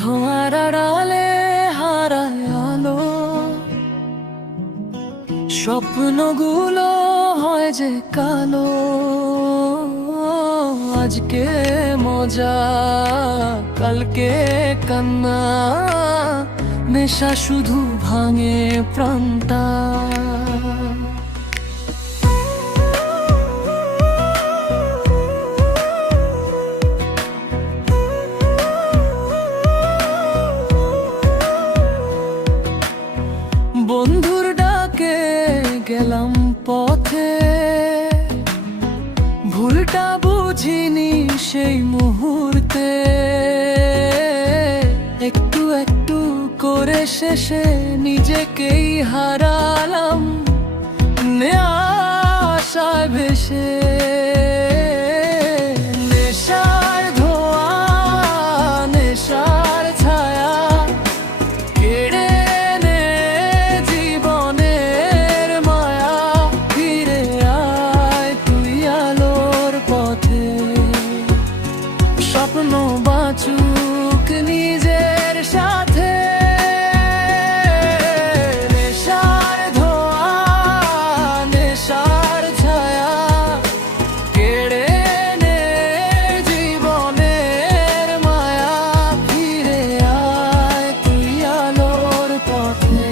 ধোঁয়ার আড়ালে হারায় আলো, স্বপ্নগুলো হয় যে কালো। আজকে মজা কালকে কান্না, নেশা শুধু ভাঙে প্রাণটা। বন্ধুর ডাকে গেলাম পথে, ভুলটা বুঝিনি সেই মুহূর্তে। একটু একটু করে শেষে নিজেকেই হারালাম নেশায় ভেসে। নেশার ধোঁয়া নেশার ছায়া কেড়ে নে জীবনের মায়া। ফিরে আয় তুই আলোর পথে, স্বপ্ন বাঁচুক নিজের সাথে। নেশার ধোঁয়া নেশার ছায়া কেড়ে নে জীবনের মায়া। ফিরে আয় তুই আলোর পথে,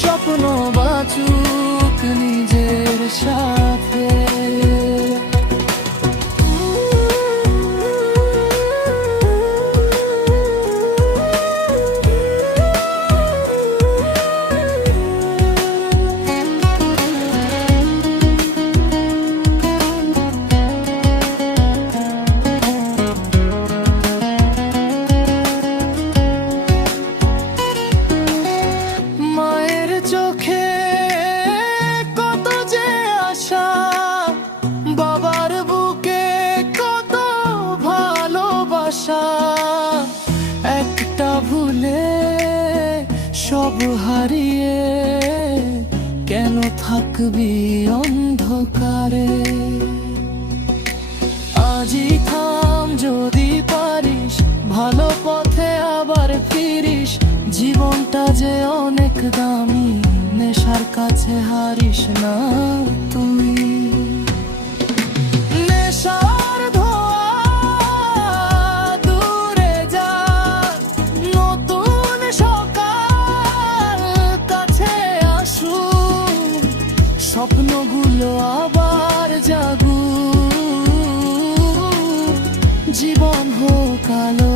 স্বপ্ন বাঁচুক নিজের সাথে। মায়ের চোখে কত যে আশা, বাবার বুকে কত ভালোবাসা। একটা ভুলে সব হারিয়ে কেন থাকবি অন্ধকারে। আজই থাম যদি পারিস, ভালো পথে আবার ফিরিস। জীবনটা যে অনেক দামি, নেশার কাছে হারিস না তুই। নেশার ধোঁয়া দূরে যা, নতুন সকাল কাছে আসুক। স্বপ্নগুলো আবার জাগুক, জীবন হোক আলো।